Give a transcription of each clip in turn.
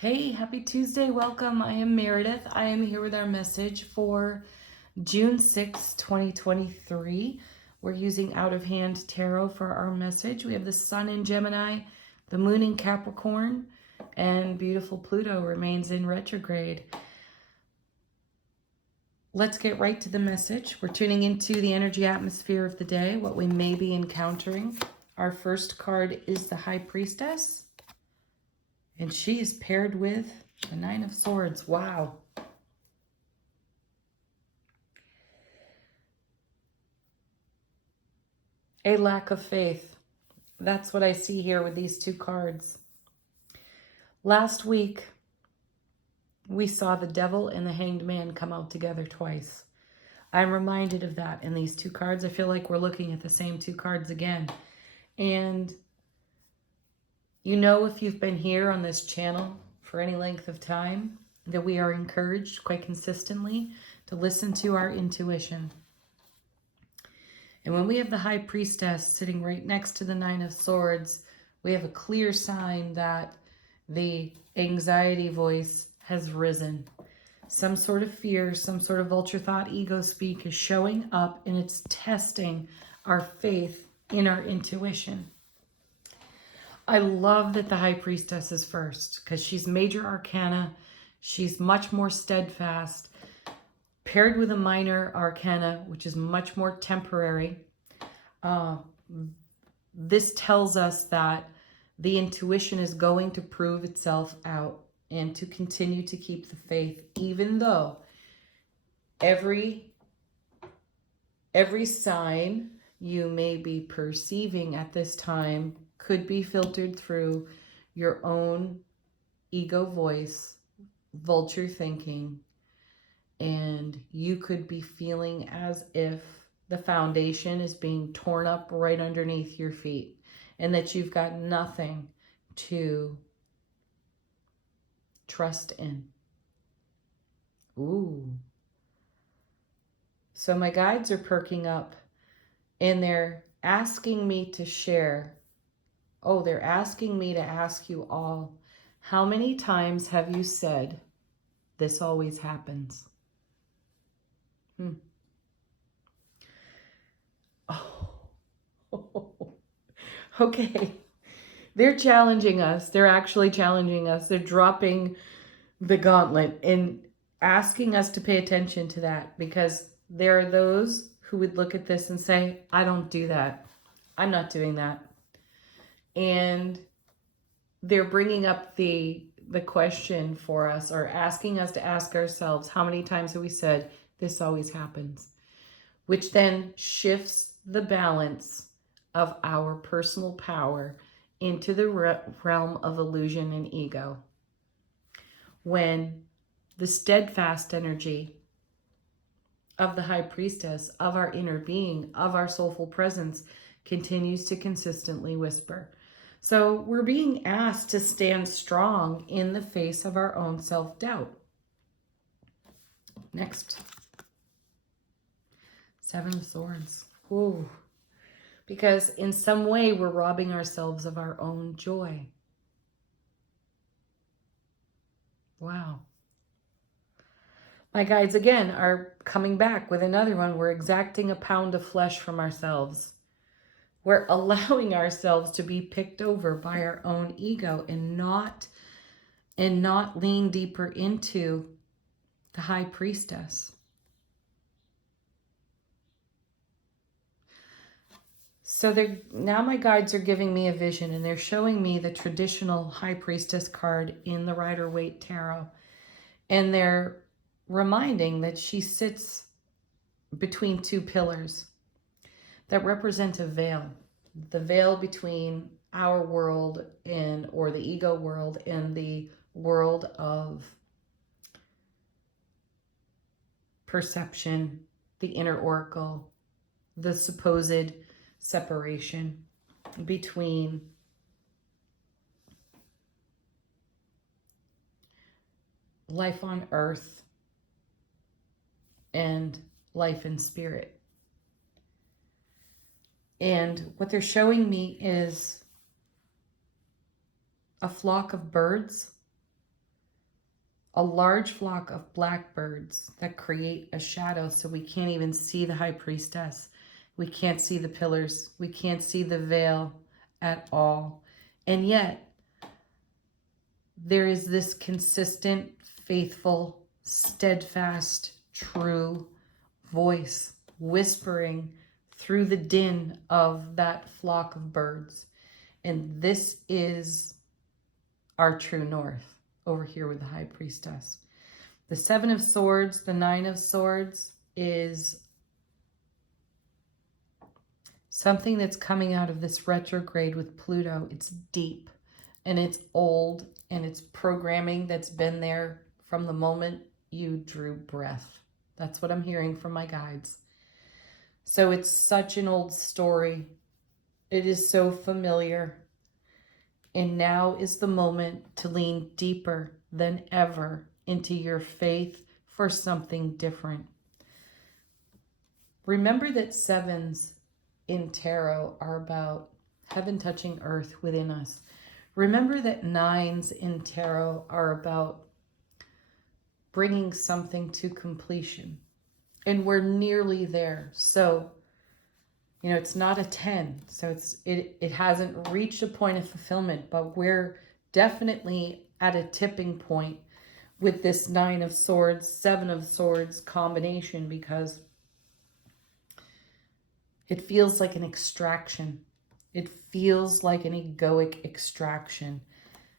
Hey, happy Tuesday. Welcome. I am Meredith. I am here with our message for June 6, 2023. We're using Out of Hand Tarot for our message. We have the Sun in Gemini, the Moon in Capricorn, and beautiful Pluto remains in retrograde. Let's get right to the message. We're tuning into the energy atmosphere of the day, what we may be encountering. Our first card is the High Priestess. And she is paired with the Nine of Swords. Wow. A lack of faith. That's what I see here with these two cards. Last week, we saw the Devil and the Hanged Man come out together twice. I'm reminded of that in these two cards. I feel like we're looking at the same two cards again. And you know, if you've been here on this channel for any length of time, that we are encouraged quite consistently to listen to our intuition. And when we have the High Priestess sitting right next to the Nine of Swords, we have a clear sign that the anxiety voice has risen. Some sort of fear, some sort of vulture thought, ego speak is showing up, and it's testing our faith in our intuition. I love that the High Priestess is first because she's major arcana. She's much more steadfast, paired with a minor arcana, which is much more temporary. This tells us that the intuition is going to prove itself out and to continue to keep the faith, even though every sign you may be perceiving at this time could be filtered through your own ego voice, vulture thinking, and you could be feeling as if the foundation is being torn up right underneath your feet and that you've got nothing to trust in. Ooh. So my guides are perking up and they're asking me to share. Oh, they're asking me to ask you all, how many times have you said, this always happens? Oh, okay. They're challenging us. They're actually challenging us. They're dropping the gauntlet and asking us to pay attention to that, because there are those who would look at this and say, I don't do that. I'm not doing that. And they're bringing up the question for us, or asking us to ask ourselves, how many times have we said, this always happens? Which then shifts the balance of our personal power into the realm of illusion and ego. When the steadfast energy of the High Priestess, of our inner being, of our soulful presence, continues to consistently whisper. So we're being asked to stand strong in the face of our own self-doubt. Next. Seven of Swords. Ooh. Because in some way we're robbing ourselves of our own joy. Wow. My guides again are coming back with another one. We're exacting a pound of flesh from ourselves. We're allowing ourselves to be picked over by our own ego and not lean deeper into the High Priestess. So now my guides are giving me a vision, and they're showing me the traditional High Priestess card in the Rider-Waite Tarot. And they're reminding that she sits between two pillars that represent a veil. The veil between our world or the ego world, and the world of perception, the inner oracle, the supposed separation between life on earth and life in spirit. And what they're showing me is a flock of birds a large flock of blackbirds that create a shadow so we can't even see the high priestess. We can't see the pillars. We can't see the veil at all. And yet, there is this consistent, faithful, steadfast, true voice whispering through the din of that flock of birds. And this is our true north over here with the high priestess. The 7 of Swords, the 9 of Swords is something that's coming out of this retrograde with Pluto. It's deep and it's old and it's programming that's been there from the moment you drew breath. That's what I'm hearing from my guides. So it's such an old story. It is so familiar. And now is the moment to lean deeper than ever into your faith for something different. Remember that 7s in tarot are about heaven touching earth within us. Remember that 9s in tarot are about bringing something to completion. And we're nearly there. So, you know, it's not a 10. So it hasn't reached a point of fulfillment, but we're definitely at a tipping point with this 9 of Swords, 7 of Swords combination, because it feels like an extraction. It feels like an egoic extraction.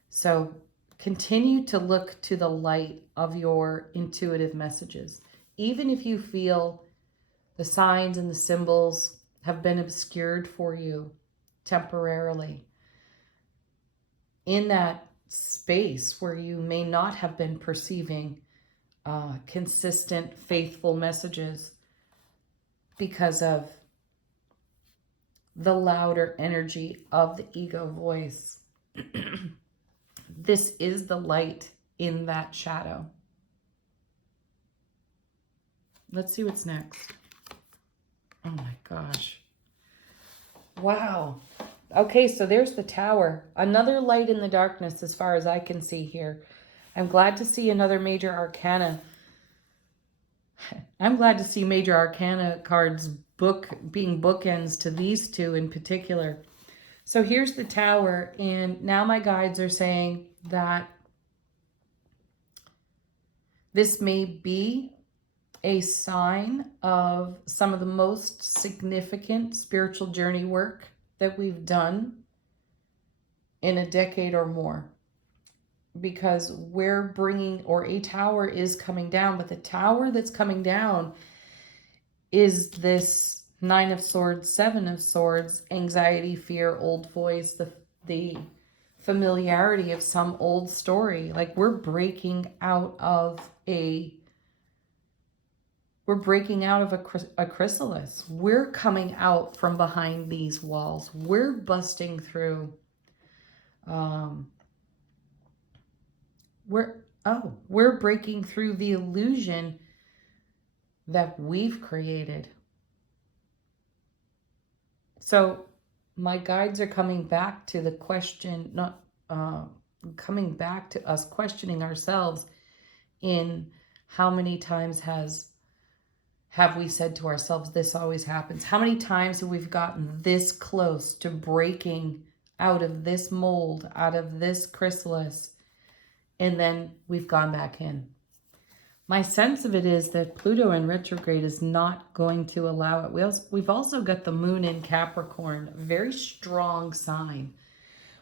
So continue to look to the light of your intuitive messages. Even if you feel the signs and the symbols have been obscured for you temporarily, in that space where you may not have been perceiving consistent, faithful messages because of the louder energy of the ego voice. This is the light in that shadow. Let's see what's next. Oh my gosh. Wow. Okay, so there's the Tower. Another light in the darkness as far as I can see here. I'm glad to see another major arcana. I'm glad to see major arcana cards being bookends to these two in particular. So here's the Tower, and now my guides are saying that this may be a sign of some of the most significant spiritual journey work that we've done in a decade or more. Because we're bringing, or a tower is coming down, but the tower that's coming down is this 9 of Swords, 7 of Swords, anxiety, fear, old voice, the familiarity of some old story. Like we're breaking out of a chrysalis. We're coming out from behind these walls. We're busting through. We're breaking through the illusion that we've created. So my guides are coming back to the question, coming back to us questioning ourselves in how many times have we said to ourselves, this always happens? How many times have we gotten this close to breaking out of this mold, out of this chrysalis, and then we've gone back in? My sense of it is that Pluto in retrograde is not going to allow it. We've also got the moon in Capricorn, a very strong sign.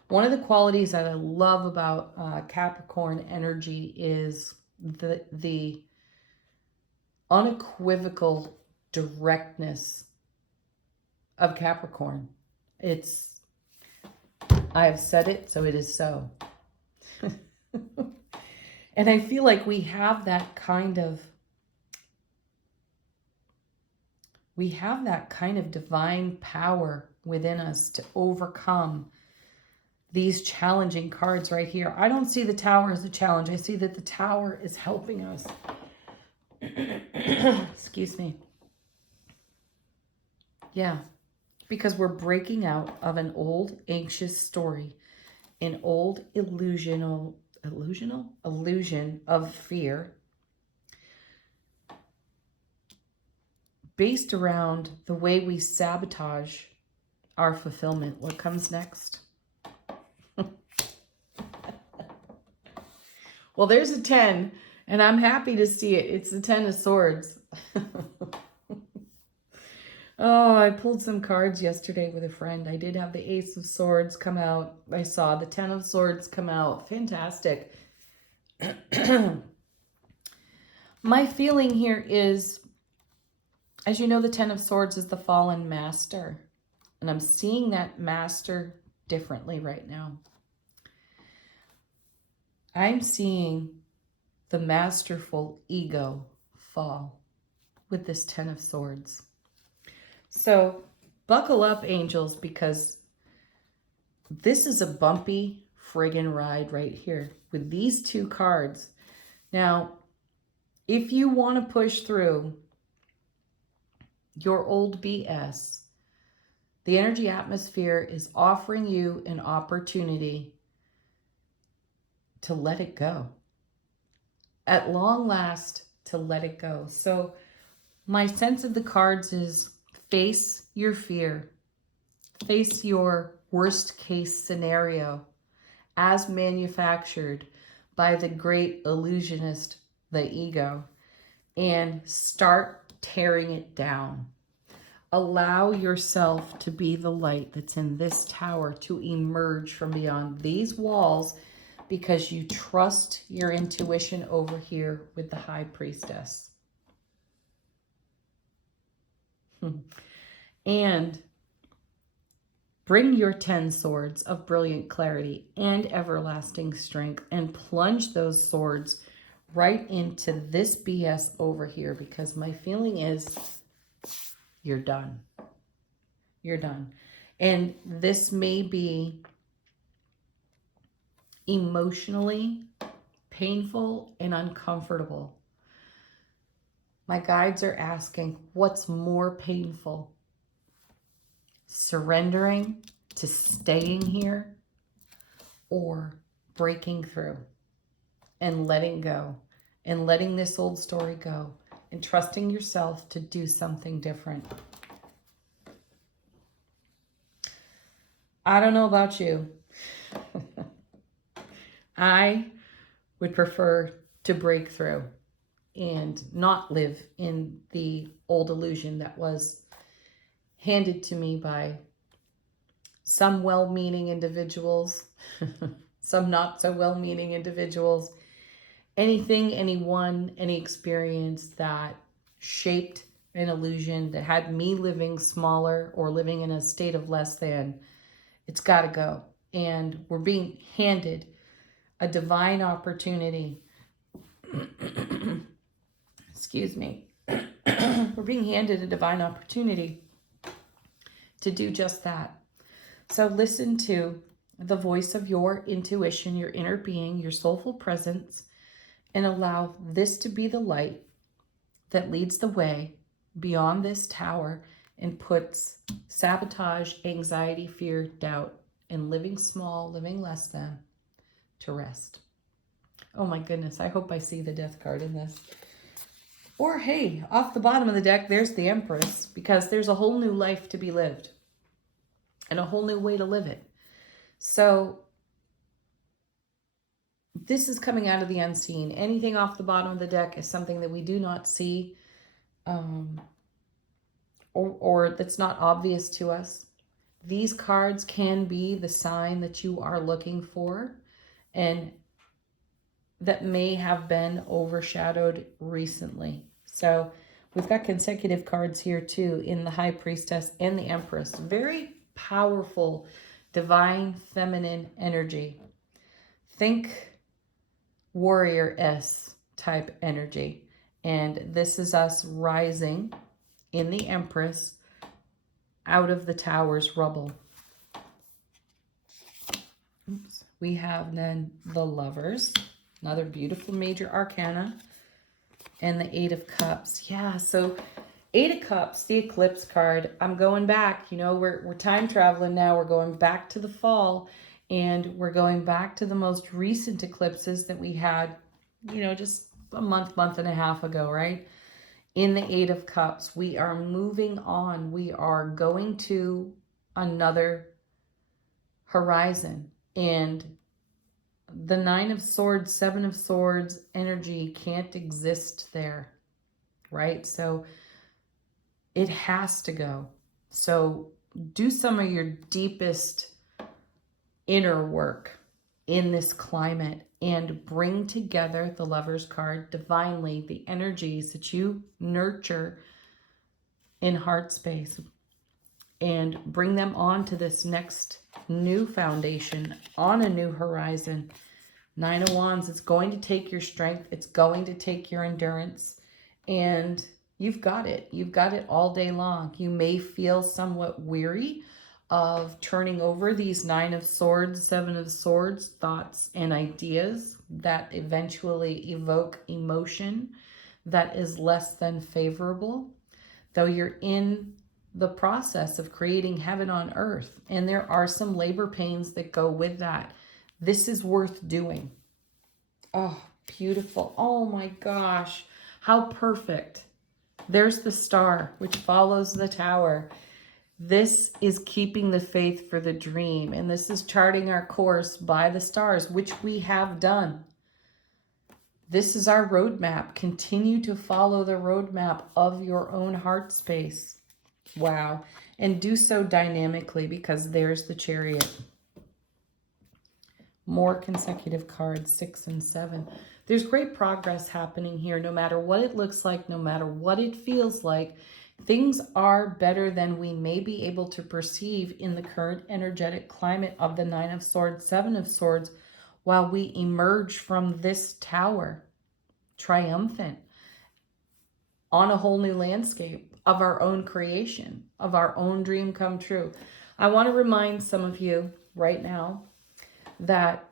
One of the qualities that I love about Capricorn energy is the unequivocal directness of Capricorn. I have said it, so it is so. And I feel like we have that kind of divine power within us to overcome these challenging cards right here. I don't see the Tower as a challenge. I see that the Tower is helping us. Excuse me. Yeah, because we're breaking out of an old anxious story, an old illusional illusion of fear based around the way we sabotage our fulfillment. What comes next? Well, there's a 10, and I'm happy to see it. It's the 10 of Swords. Oh, I pulled some cards yesterday with a friend. I did have the Ace of Swords come out. I saw the 10 of Swords come out. Fantastic. My feeling here is, as you know, the 10 of Swords is the fallen master. And I'm seeing that master differently right now. I'm seeing the masterful ego fall with this 10 of Swords. So buckle up, angels, because this is a bumpy friggin' ride right here with these two cards. Now, if you want to push through your old BS, the energy atmosphere is offering you an opportunity to let it go. At long last, to let it go. So my sense of the cards is face your fear. Face your worst case scenario as manufactured by the great illusionist, the ego, and start tearing it down. Allow yourself to be the light that's in this tower, to emerge from beyond these walls, because you trust your intuition over here with the High Priestess. And bring your 10 swords of brilliant clarity and everlasting strength and plunge those swords right into this BS over here, because my feeling is you're done. You're done. And this may be emotionally painful and uncomfortable. My guides are asking, what's more painful? Surrendering to staying here, or breaking through and letting go and letting this old story go and trusting yourself to do something different? I don't know about you. I would prefer to break through and not live in the old illusion that was handed to me by some well-meaning individuals, some not so well-meaning individuals, anything, anyone, any experience that shaped an illusion that had me living smaller or living in a state of less than. It's got to go. And we're being handed a divine opportunity. Excuse me. We're being handed a divine opportunity to do just that. So listen to the voice of your intuition, your inner being, your soulful presence, and allow this to be the light that leads the way beyond this tower and puts sabotage, anxiety, fear, doubt, and living small, living less than to rest. Oh my goodness, I hope I see the Death card in this. Or hey, off the bottom of the deck, there's the Empress, because there's a whole new life to be lived and a whole new way to live it. So this is coming out of the unseen. Anything off the bottom of the deck is something that we do not see, or that's not obvious to us. These cards can be the sign that you are looking for, and that may have been overshadowed recently. So we've got consecutive cards here too in the High Priestess and the Empress. Very powerful, divine, feminine energy. Think warrior-S type energy. And this is us rising in the Empress out of the tower's rubble. Oops. We have then the Lovers, another beautiful major arcana, and the Eight of Cups. Yeah, so Eight of Cups, the Eclipse card. I'm going back, you know, we're time traveling now. We're going back to the fall, And we're going back to the most recent eclipses that we had, just a month and a half ago, right? In the Eight of Cups, we are moving on. We are going to another horizon. And the Nine of Swords, Seven of Swords energy can't exist there, right? So it has to go. So do some of your deepest inner work in this climate and bring together the Lover's card divinely, the energies that you nurture in heart space, and bring them on to this next new foundation on a new horizon. Nine of Wands, it's going to take your strength. It's going to take your endurance, and you've got it. You've got it all day long. You may feel somewhat weary of turning over these Nine of Swords, Seven of Swords thoughts and ideas that eventually evoke emotion that is less than favorable, though you're in the process of creating heaven on earth. And there are some labor pains that go with that. This is worth doing. Oh, beautiful. Oh my gosh. How perfect. There's the star, which follows the tower. This is keeping the faith for the dream. And this is charting our course by the stars, which we have done. This is our roadmap. Continue to follow the roadmap of your own heart space. Wow. And do so dynamically, because there's the Chariot. More consecutive cards, 6 and 7. There's great progress happening here, no matter what it looks like, no matter what it feels like. Things are better than we may be able to perceive in the current energetic climate of the Nine of Swords, Seven of Swords, while we emerge from this tower triumphant on a whole new landscape of our own creation, of our own dream come true. I want to remind some of you right now that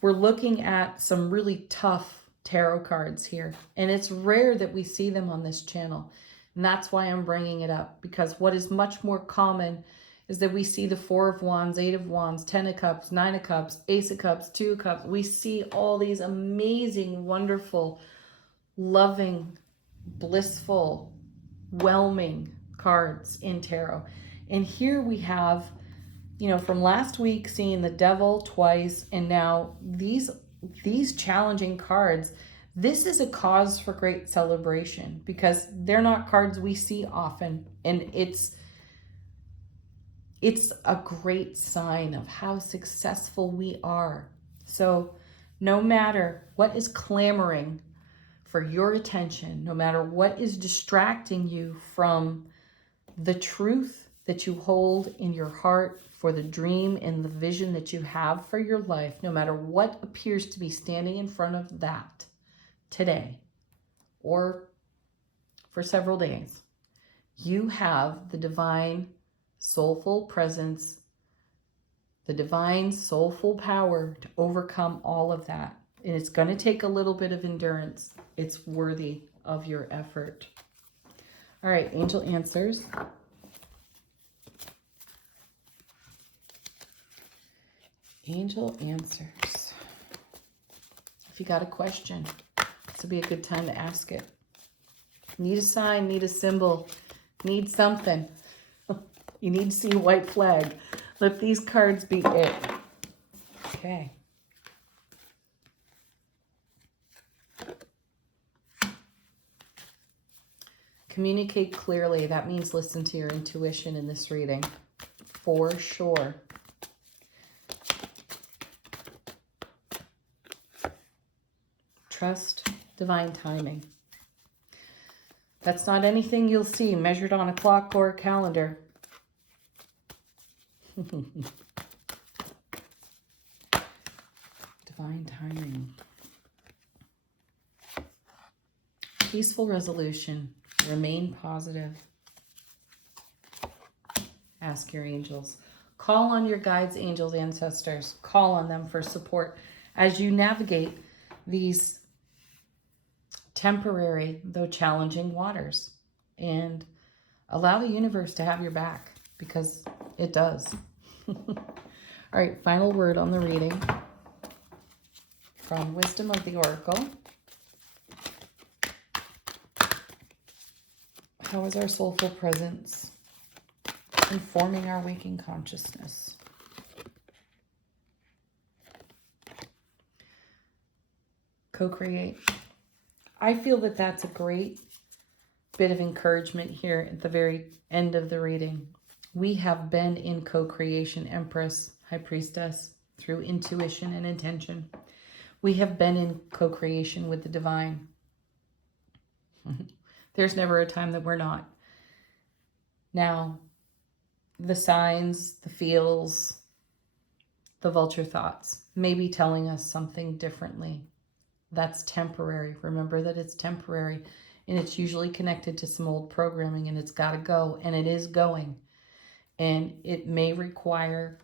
we're looking at some really tough tarot cards here, and it's rare that we see them on this channel. And that's why I'm bringing it up, because what is much more common is that we see the Four of Wands, Eight of Wands, 10 of Cups, 9 of Cups, Ace of Cups, 2 of Cups. We see all these amazing, wonderful, loving, blissful, whelming cards in tarot. And here we have, from last week seeing the Devil twice, and now these challenging cards. This is a cause for great celebration, because they're not cards we see often, and it's a great sign of how successful we are. So no matter what is clamoring for your attention, no matter what is distracting you from the truth that you hold in your heart for the dream and the vision that you have for your life, no matter what appears to be standing in front of that today or for several days, you have the divine soulful presence, the divine soulful power to overcome all of that. And it's going to take a little bit of endurance. It's worthy of your effort. All right, angel answers. Angel answers. If you got a question, this would be a good time to ask it. Need a sign, need a symbol, need something. You need to see a white flag. Let these cards be it. Okay. Communicate clearly. That means listen to your intuition in this reading. For sure. Trust divine timing. That's not anything you'll see measured on a clock or a calendar. Divine timing. Peaceful resolution. Remain positive. Ask your angels. Call on your guides, angels, ancestors. Call on them for support as you navigate these temporary, though challenging waters. And allow the universe to have your back, because it does. All All right, final word on the reading from Wisdom of the Oracle. How is our soulful presence informing our waking consciousness? Co-create. I feel that that's a great bit of encouragement here at the very end of the reading. We have been in co-creation, Empress, High Priestess, through intuition and intention. We have been in co-creation with the divine. There's never a time that we're not. Now, the signs, the feels, the vulture thoughts may be telling us something differently. That's temporary. Remember that it's temporary, and it's usually connected to some old programming, and it's got to go, and it is going. And it may require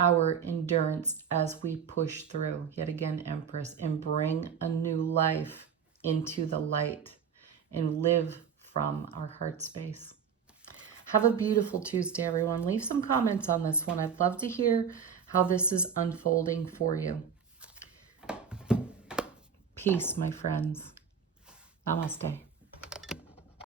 our endurance as we push through, yet again, Empress, and bring a new life into the light and live from our heart space. Have a beautiful Tuesday, everyone. Leave some comments on this one. I'd love to hear how this is unfolding for you. Peace, my friends. Namaste.